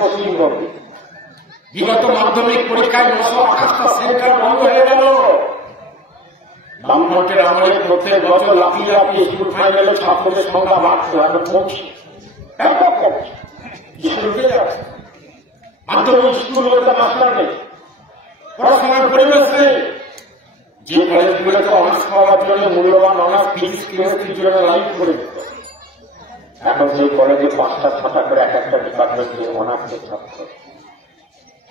পশ্চিমবঙ্গে বিগত মাধ্যমিক পরীক্ষায় 928টা সেন্টার বন্ধ হয়ে গেল। বামফ্রন্টের আমলে প্রত্যেক বছর লাফিয়ে লাফিয়ে স্কুল ফাইনালে ছাত্রদের সংখ্যা বাড়ছে, এখন কমছে, ব্যাপক কমছে। স্কুলকে যাচ্ছে মাধ্যমিক স্কুলগুলোতে মাস্টার নেই, পড়াশোনার পরিবেশ নেই। যে কলেজগুলোতে অনার্স পাওয়ার জন্য মূল্যবান অনার্স ফিজিক্স কেমিস্ট্রির জন্য লাইন করে দিত, এখন সেই কলেজে 5টা 6টা করে এক একটা ডিপার্টমেন্টে অনার্সের ছাত্র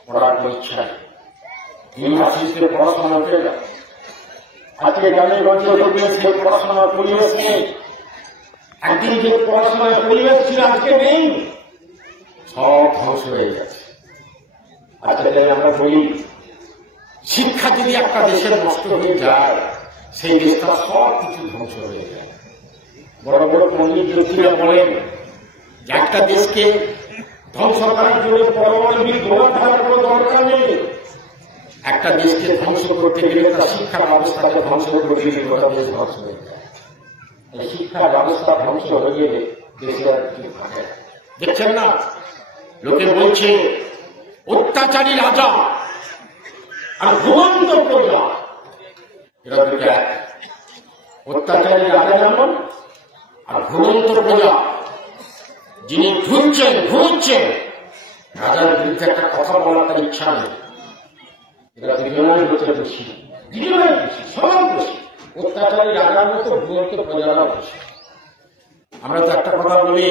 পড়ার ইচ্ছা নেই। ইউনিভার্সিটিতে পড়াশোনা হতে যায়। আজকে গ্রামে গঞ্জে দেখবেন সেই পড়াশোনার পরিবেশ নেই। একদিন যে পড়াশোনার পরিবেশ ছিল আজকে নেই, সব ধ্বংস হয়ে গেছে। আজকে আমরা বলি শিক্ষা যদি একটা দেশের নষ্ট হয়ে যায়, সেই দেশটা সব কিছু ধ্বংস হয়ে যায়। বড় বড় পণ্ডিত জ্যোতিরা বলেন যে একটা দেশকে ধ্বংস করার জন্য পরমাণবিক বোমা থাকার কোনো দরকার নেই। একটা দেশকে ধ্বংস করতে গেলে তার শিক্ষা ব্যবস্থাকে ধ্বংস করতে গেলে গোটা দেশ ধ্বংস হয়ে যায়। শিক্ষা ব্যবস্থা ধ্বংস হয়ে গেলে দেশে আর কিছু থাকে না। দেখছেন না, লোকে বলছে অত্যাচারী রাজা আর ঘুমন্ত প্রজা, এরা দুটো এক। অত্যাচারী রাজা যেমন আর ঘুমন্ত প্রজা, যিনি ঘুমছেন রাজার বিরুদ্ধে একটা কথা বলার তার ইচ্ছা নেই, এরা দুজনেই হচ্ছে দোষী, দুজনেই দোষী, সমান দোষী। অত্যাচারী রাজার মতো ঘুমন্ত প্রজারা দোষী। আমরা তো একটা কথা বলি,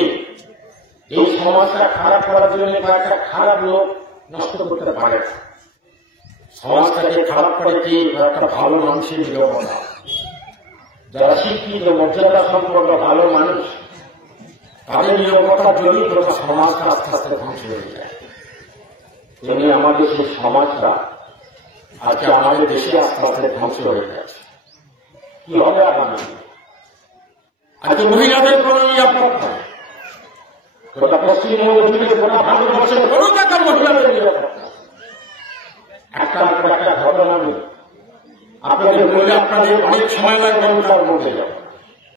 এই সমাজটা খারাপ করার জন্য একটা খারাপ লোক নষ্ট করতে পারে। সমাজটাকে খারাপ করে কি একটা ভালো মানুষের নিরবতা। যারা শিক্ষিত মর্যাদা সম্পন্ন ভালো মানুষ, তাদের নিরবতার জন্যই গোটা সমাজটা আস্তে আস্তে ধ্বংস হয়ে যায়। তেমনি আমাদের সেই সমাজটা আজকে আমাদের দেশে আস্তে আস্তে ধ্বংস হয়ে গেছে। কি হবে আগামী? আজকে মহিলাদের কোন নিরাপত্তা, গোটা পশ্চিমবঙ্গ জুড়ে গোটা ভারতবর্ষের কোনো টাকা মহিলাদের নিরাপত্তা। একটার পর একটা ঘটনা নেই। আপনাদের বলে আপনাদের অনেক সময় লাগবে তার মধ্যে যাবে।